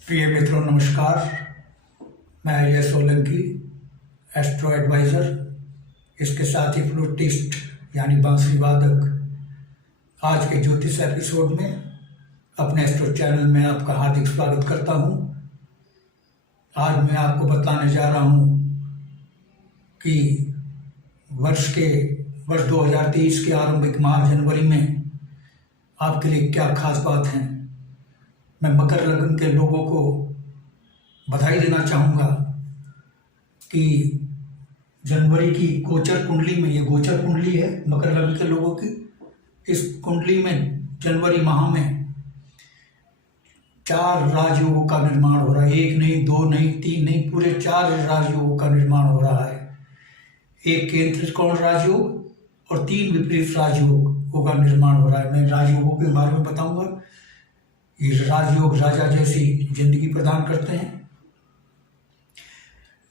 प्रिय मित्रों नमस्कार। मैं अजय सोलंकी, एस्ट्रो एडवाइज़र, इसके साथ ही फ्लूटिस्ट यानी बांसुरी वादक। आज के ज्योतिष एपिसोड में अपने एस्ट्रो चैनल में आपका हार्दिक स्वागत करता हूं। आज मैं आपको बताने जा रहा हूं कि वर्ष 2023 के आरंभिक माह जनवरी में आपके लिए क्या खास बात है। मैं मकर लग्न के लोगों को बधाई देना चाहूँगा कि जनवरी की गोचर कुंडली में, ये गोचर कुंडली है मकर लग्न के लोगों की, इस कुंडली में जनवरी माह में 4 राजयोगों का निर्माण हो रहा है। 1 नहीं, 2 नहीं, 3 नहीं, पूरे 4 राजयोगों का निर्माण हो रहा है। एक केंद्र त्रिकोण राजयोग और 3 विपरीत राजयोगों का निर्माण हो रहा है। मैं राजयोगों के बारे में बताऊंगा। ये राजयोग राजा जैसी जिंदगी प्रदान करते हैं।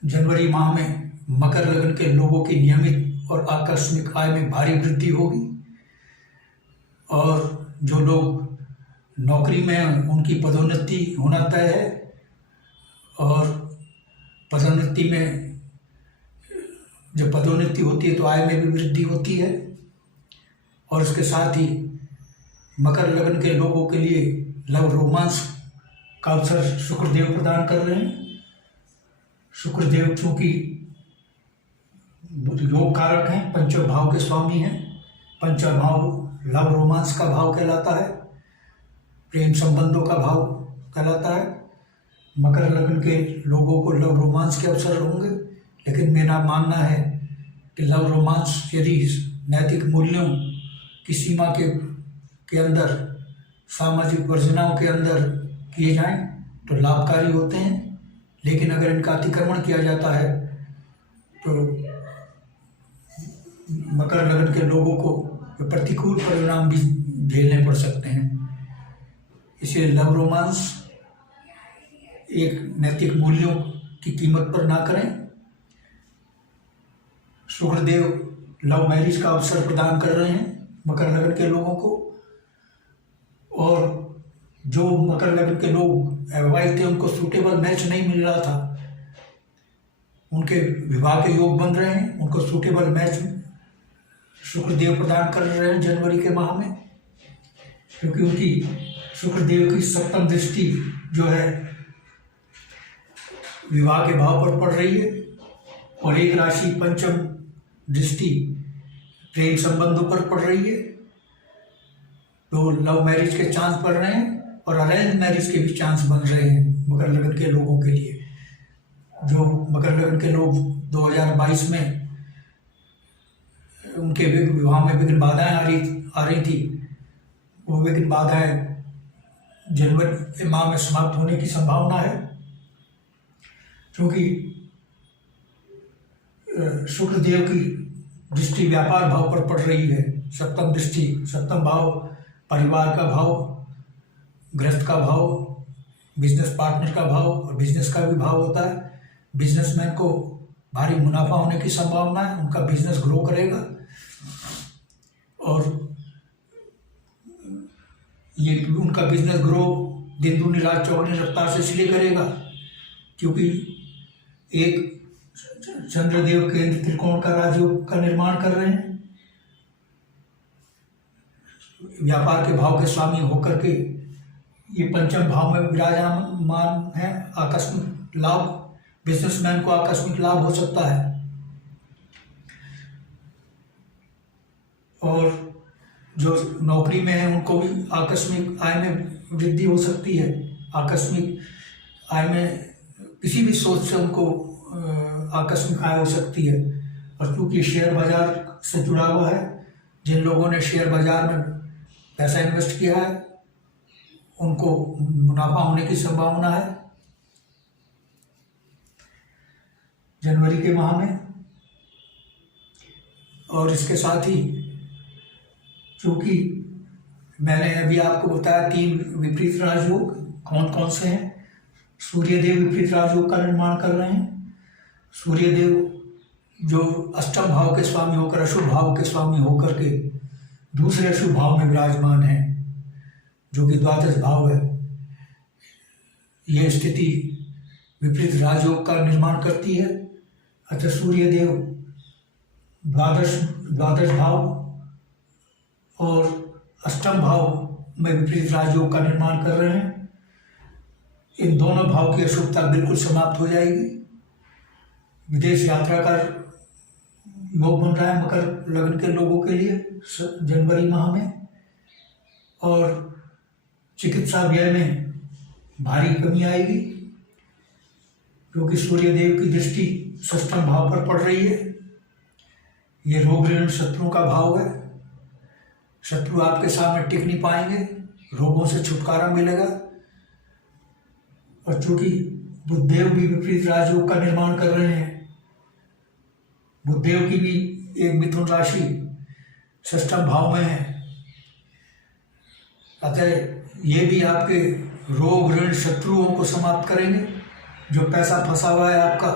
जनवरी माह में मकर लग्न के लोगों की नियमित और आकस्मिक आय में भारी वृद्धि होगी और जो लोग नौकरी में हैं उनकी पदोन्नति होना तय है और पदोन्नति में जब पदोन्नति होती है तो आय में भी वृद्धि होती है। और इसके साथ ही मकर लग्न के लोगों के लिए लव रोमांस का अवसर शुक्रदेव प्रदान कर रहे हैं। शुक्रदेव चूंकि योग कारक हैं, पंचम भाव के स्वामी हैं। पंचम भाव लव रोमांस का भाव कहलाता है, प्रेम संबंधों का भाव कहलाता है। मकर लग्न के लोगों को लव रोमांस के अवसर होंगे, लेकिन मेरा मानना है कि लव रोमांस यदि नैतिक मूल्यों की सीमा के अंदर, सामाजिक वर्जनाओं के अंदर किए जाएं तो लाभकारी होते हैं। लेकिन अगर इनका अतिक्रमण किया जाता है तो मकर लग्न के लोगों को प्रतिकूल परिणाम भी झेलने पड़ सकते हैं। इसलिए लव रोमांस एक नैतिक मूल्यों की कीमत पर ना करें। शुक्रदेव लव मैरिज का अवसर प्रदान कर रहे हैं मकर लग्न के लोगों को। और जो मकर लग्न के लोग अविवाहित थे उनको सूटेबल मैच नहीं मिल रहा था, उनके विवाह के योग बन रहे हैं। उनको सूटेबल मैच शुक्रदेव प्रदान कर रहे हैं जनवरी के माह में, क्योंकि उनकी शुक्रदेव की सप्तम दृष्टि जो है विवाह के भाव पर पड़ रही है और एक राशि पंचम दृष्टि प्रेम संबंधों पर पड़ रही है। तो लव मैरिज के चांस बढ़ रहे हैं और अरेंज मैरिज के भी चांस बन रहे हैं मकर लग्न के लोगों के लिए। जो मकर लग्न के लोग 2022 में उनके विवाह में विघ्न बाधाएं आ रही थी, वो विघ्न बाधाएं जनवरी के माह में समाप्त होने की संभावना है, क्योंकि शुक्रदेव की दृष्टि व्यापार भाव पर पड़ रही है। सप्तम दृष्टि, सप्तम भाव परिवार का भाव, गृहस्थ का भाव, बिजनेस पार्टनर का भाव और बिजनेस का भी भाव होता है। बिजनेसमैन को भारी मुनाफा होने की संभावना है, उनका बिजनेस ग्रो करेगा और ये उनका बिजनेस ग्रो दिन दूनी रात चौगुनी रफ्तार से इसलिए करेगा क्योंकि एक चंद्रदेव केंद्र त्रिकोण का राजयोग का निर्माण कर रहे हैं। व्यापार के भाव के स्वामी होकर के ये पंचम भाव में विराजमान है। आकस्मिक लाभ, बिजनेसमैन को आकस्मिक लाभ हो सकता है और जो नौकरी में है उनको भी आकस्मिक आय में वृद्धि हो सकती है। आकस्मिक आय में किसी भी सोच से उनको आकस्मिक आय हो सकती है। और क्योंकि शेयर बाजार से जुड़ा हुआ है, जिन लोगों ने शेयर बाजार में पैसा इन्वेस्ट किया है उनको मुनाफा होने की संभावना है जनवरी के माह में। और इसके साथ ही चूंकि मैंने अभी आपको बताया 3 विपरीत राजयोग कौन कौन से हैं। सूर्यदेव विपरीत राजयोग का निर्माण कर रहे हैं। सूर्यदेव जो अष्टम भाव के स्वामी होकर, अशुभ भाव के स्वामी होकर के दूसरे अशुभ भाव में विराजमान है, जो कि द्वादश भाव है। यह स्थिति विपरीत राजयोग का निर्माण करती है। अतः सूर्य देव द्वादश भाव और अष्टम भाव में विपरीत राजयोग का निर्माण कर रहे हैं। इन दोनों भाव की अशुभता बिल्कुल समाप्त हो जाएगी। विदेश यात्रा का योग बन रहा है मकर लग्न के लोगों के लिए जनवरी माह में, और चिकित्सा व्यय में भारी कमी आएगी क्योंकि सूर्य देव की दृष्टि षष्ठम भाव पर पड़ रही है। ये रोग ऋण शत्रुओं का भाव है। शत्रु आपके सामने टिक नहीं पाएंगे, रोगों से छुटकारा मिलेगा। और चूंकि बुधदेव भी विपरीत राजयोग का निर्माण कर रहे हैं, बुधदेव की भी एक मिथुन राशि षष्ठम भाव में है, अतः ये भी आपके रोग ऋण शत्रुओं को समाप्त करेंगे। जो पैसा फंसा हुआ है आपका,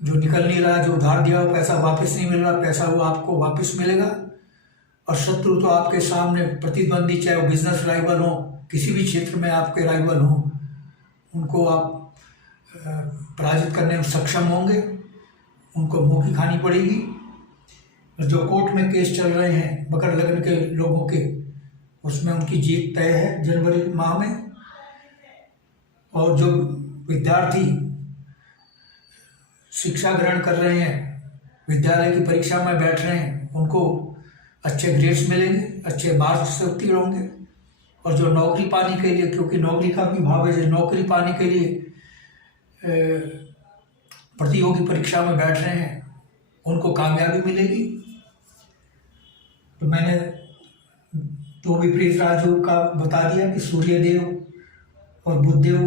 जो निकल नहीं रहा, जो उधार दिया हुआ पैसा वापस नहीं मिल रहा, पैसा वो आपको वापस मिलेगा। और शत्रु तो आपके सामने प्रतिद्वंदी, चाहे वो बिजनेस राइवल हो, किसी भी क्षेत्र में आपके राइवल हो, उनको आप पराजित करने में सक्षम होंगे, उनको मुंह की खानी पड़ेगी। जो कोर्ट में केस चल रहे हैं मकर लग्न के लोगों के, उसमें उनकी जीत तय है जनवरी माह में। और जो विद्यार्थी शिक्षा ग्रहण कर रहे हैं, विद्यालय की परीक्षा में बैठ रहे हैं, उनको अच्छे ग्रेड्स मिलेंगे, अच्छे मार्क्स से उत्तीर्ण होंगे। और जो नौकरी पाने के लिए, क्योंकि नौकरी का भी भाव है, जो नौकरी पाने के लिए प्रतियोगी परीक्षा में बैठ रहे हैं, उनको कामयाबी मिलेगी। तो मैंने तो विपरीत राजयोग का बता दिया कि सूर्य देव और बुधदेव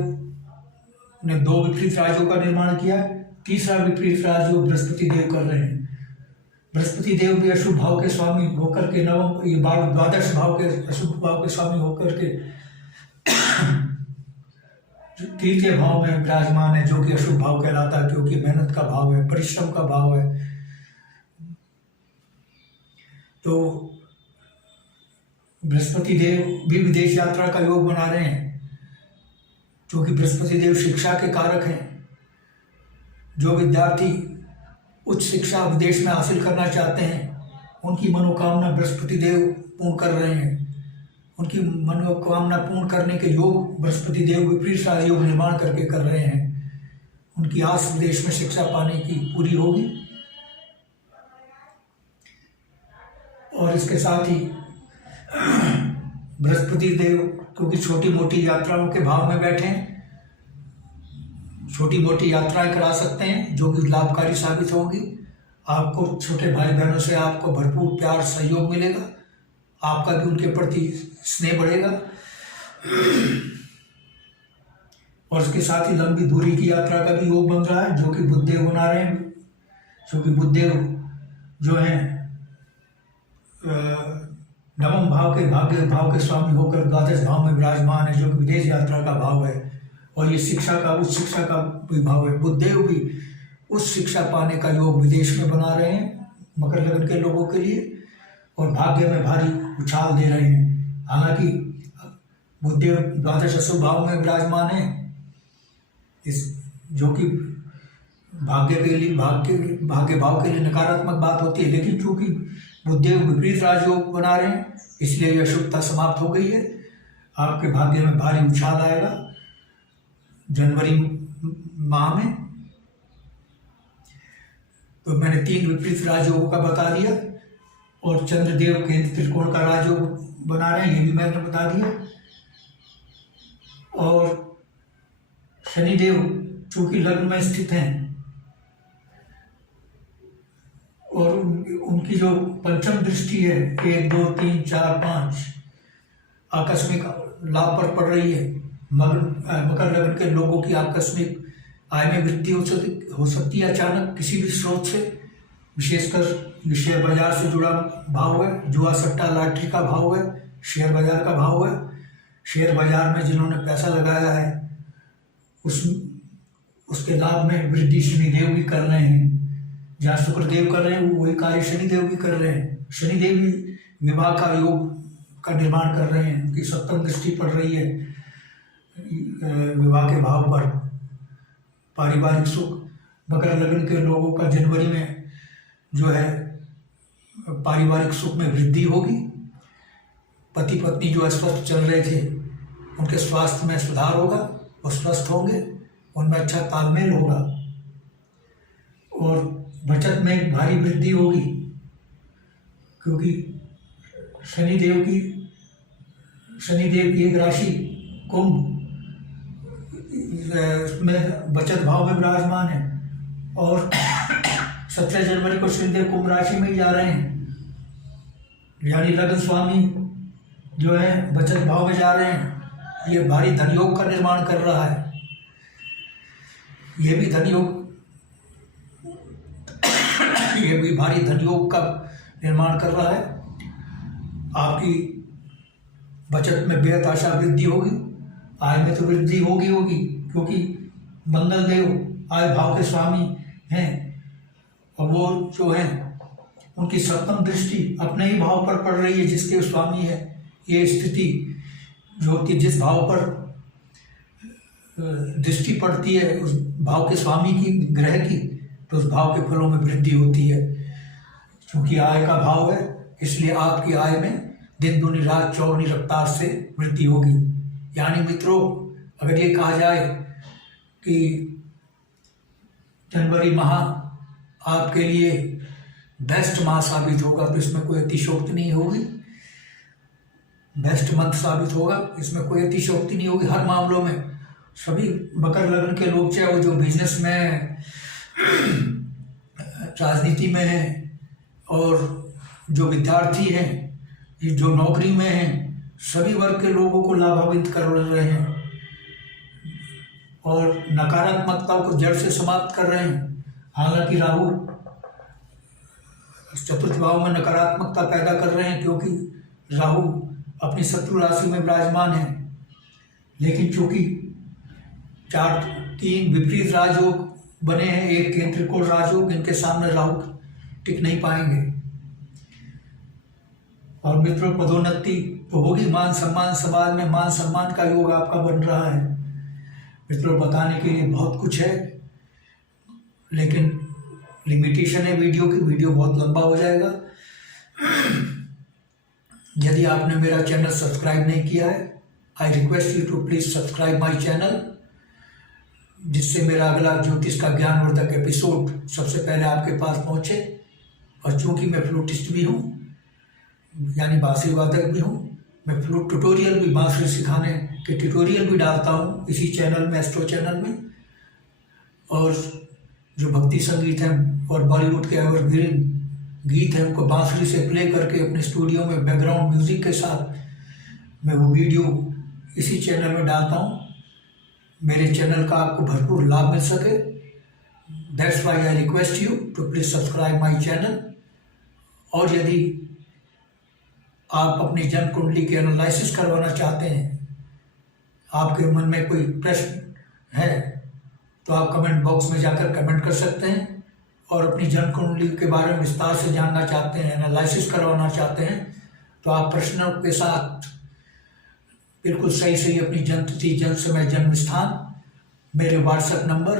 ने दो विपरीत राजयोग का निर्माण किया। तीसरा विपरीत राजयोग बृहस्पति देव कर रहे हैं। बृहस्पति देव भी अशुभ भाव के स्वामी होकर के द्वादश भाव के अशुभ भाव के स्वामी होकर के तृतीय भाव में विराजमान है, जो कि अशुभ भाव कहलाता है, क्योंकि मेहनत का भाव है, परिश्रम का भाव है। तो बृहस्पति देव भी विदेश यात्रा का योग बना रहे हैं, क्योंकि बृहस्पति देव शिक्षा के कारक हैं। जो विद्यार्थी उच्च शिक्षा विदेश में हासिल करना चाहते हैं, उनकी मनोकामना बृहस्पति देव पूर्ण कर रहे हैं। उनकी मनोकामना पूर्ण करने के योग बृहस्पति देव विपरीत राजयोग निर्माण करके कर रहे हैं। उनकी आस विदेश में शिक्षा पाने की पूरी होगी। और इसके साथ ही बृहस्पति देव क्योंकि छोटी मोटी यात्राओं के भाव में बैठे हैं, छोटी मोटी यात्राएं करा सकते हैं, जो कि लाभकारी साबित होंगी। आपको छोटे भाई बहनों से आपको भरपूर प्यार सहयोग मिलेगा, आपका भी उनके प्रति स्नेह बढ़ेगा। और इसके साथ ही लंबी दूरी की यात्रा का भी योग बन रहा है, जो कि बुधदेव बना रहे हैं। क्योंकि बुधदेव जो है नवम भाव के भाग्य भाव के स्वामी होकर द्वादश भाव में विराजमान है, जो कि विदेश यात्रा का भाव है। और ये शिक्षा का, उच्च शिक्षा का भी भाव है। बुधदेव भी उच्च शिक्षा पाने का योग विदेश में बना रहे हैं मकर लग्न के लोगों के लिए, और भाग्य में भारी उछाल दे रहे हैं। हालांकि बुधदेव द्वादश अशुभ भाव में विराजमान है, इस जो कि भाग्य के लिए भाग्य भाव के लिए नकारात्मक बात होती है। लेकिन चूंकि बुधदेव विपरीत राजयोग बना रहे हैं, इसलिए यह अशुभता समाप्त हो गई है। आपके भाग्य में भारी उछाल आएगा जनवरी माह में। तो मैंने 3 विपरीत राजयोगों का बता दिया, और चंद्रदेव केंद्र त्रिकोण का राजयोग बना रहे हैं, ये भी मैंने बता दिया। और शनिदेव चूंकि लग्न में स्थित हैं, और उनकी जो पंचम दृष्टि है 1, 2, 3, 4, 5 आकस्मिक लाभ पर पड़ रही है। मकर लग्न के लोगों की आकस्मिक आय में वृद्धि हो सकती है अचानक किसी भी स्रोत से, विशेषकर शेयर बाजार से जुड़ा भाव है, जुआ सट्टा लॉटरी का भाव है, शेयर बाजार का भाव है। शेयर बाजार में जिन्होंने पैसा लगाया है उसके लाभ में वृद्धि शनिदेव भी कर रहे हैं। जहाँ शुक्रदेव कर रहे हैं वही कार्य शनिदेव भी कर रहे हैं। शनिदेव भी विवाह का योग का निर्माण कर रहे हैं, उनकी 7वीं दृष्टि पड़ रही है। विवाह के भाव पर पारिवारिक सुख। मकर लग्न के लोगों का जनवरी में जो है पारिवारिक सुख में वृद्धि होगी। पति पत्नी जो अस्वस्थ चल रहे थे उनके स्वास्थ्य में सुधार होगा, वो स्वस्थ होंगे, उनमें अच्छा तालमेल होगा। और बचत में भारी वृद्धि होगी, क्योंकि शनिदेव की एक राशि कुंभ में बचत भाव में विराजमान है और 17 जनवरी को शनिदेव कुंभ राशि में ही जा रहे हैं, यानी लग्न स्वामी जो है बचत भाव में जा रहे हैं। ये भारी धन योग का निर्माण कर रहा है। ये भी भारी धन योग का निर्माण कर रहा है। आपकी बचत में बेहद आशा वृद्धि होगी, आय में तो वृद्धि होगी, क्योंकि मंगल देव आय भाव के स्वामी हैं और वो जो है उनकी सप्तम दृष्टि अपने ही भाव पर पड़ रही है जिसके स्वामी है। ये स्थिति जो होती है, जिस भाव पर दृष्टि पड़ती है उस भाव के स्वामी की, ग्रह की, तो उस भाव के फलों में वृद्धि होती है। क्योंकि आय का भाव है, इसलिए आपकी आय में दिन दूनी रात चौगुनी रफ्तार से वृद्धि होगी। यानी मित्रों, अगर ये कहा जाए कि जनवरी माह आपके लिए बेस्ट माह साबित होगा, तो इसमें कोई अतिशयोक्ति नहीं होगी। बेस्ट मंथ साबित होगा, इसमें कोई अतिशयोक्ति नहीं होगी। हर मामलों में सभी मकर लग्न के लोग, चाहे वो जो बिजनेस में, राजनीति में हैं और जो विद्यार्थी हैं, ये जो नौकरी में हैं, सभी वर्ग के लोगों को लाभान्वित कर रहे हैं और नकारात्मकताओं को जड़ से समाप्त कर रहे हैं। हालांकि राहु चतुर्थ भाव में नकारात्मकता पैदा कर रहे हैं, क्योंकि राहु अपनी शत्रु राशि में विराजमान है। लेकिन चूंकि 3 विपरीत राजयोग बने हैं, एक केंद्र को राजयोग, इनके सामने राहु टिक नहीं पाएंगे। और मित्रों, पदोन्नति तो होगी, मान सम्मान, समाज में मान सम्मान का योग आपका बन रहा है। मित्रों, बताने के लिए बहुत कुछ है, लेकिन लिमिटेशन है वीडियो की, वीडियो बहुत लंबा हो जाएगा। यदि आपने मेरा चैनल सब्सक्राइब नहीं किया है, I request you to please subscribe my channel, जिससे मेरा अगला ज्योतिष का ज्ञानवर्धक एपिसोड सबसे पहले आपके पास पहुंचे। और चूंकि मैं फ्लूटिस्ट भी हूँ, यानी बांसुरी वादक भी हूँ, मैं फ्लूट ट्यूटोरियल भी, बांसुरी सिखाने के ट्यूटोरियल भी डालता हूँ इसी चैनल में, एस्ट्रो चैनल में। और जो भक्ति संगीत है और बॉलीवुड के एवरग्रीन गीत है, उनको बांसुरी से प्ले करके अपने स्टूडियो में बैकग्राउंड म्यूजिक के साथ मैं वो वीडियो इसी चैनल में डालता हूँ। मेरे चैनल का आपको भरपूर लाभ मिल सके, that's why I request you to please subscribe my channel. और यदि आप अपनी जन्म कुंडली की एनालिसिस करवाना चाहते हैं, आपके मन में कोई प्रश्न है, तो आप कमेंट बॉक्स में जाकर कमेंट कर सकते हैं। और अपनी जन्म कुंडली के बारे में विस्तार से जानना चाहते हैं, एनालिसिस करवाना चाहते हैं, तो आप प्रश्नों के साथ बिल्कुल सही अपनी जन्म तिथि, जन्म समय, जन्म स्थान, मेरे व्हाट्सएप नंबर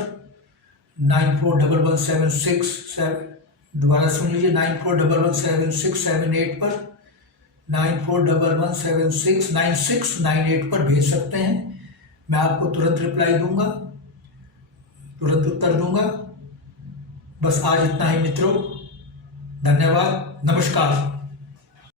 941176, दोबारा सुन लीजिए, 94117678 पर, 9411769698 पर भेज सकते हैं। मैं आपको तुरंत रिप्लाई दूंगा, तुरंत उत्तर दूंगा। बस आज इतना ही मित्रों, धन्यवाद, नमस्कार।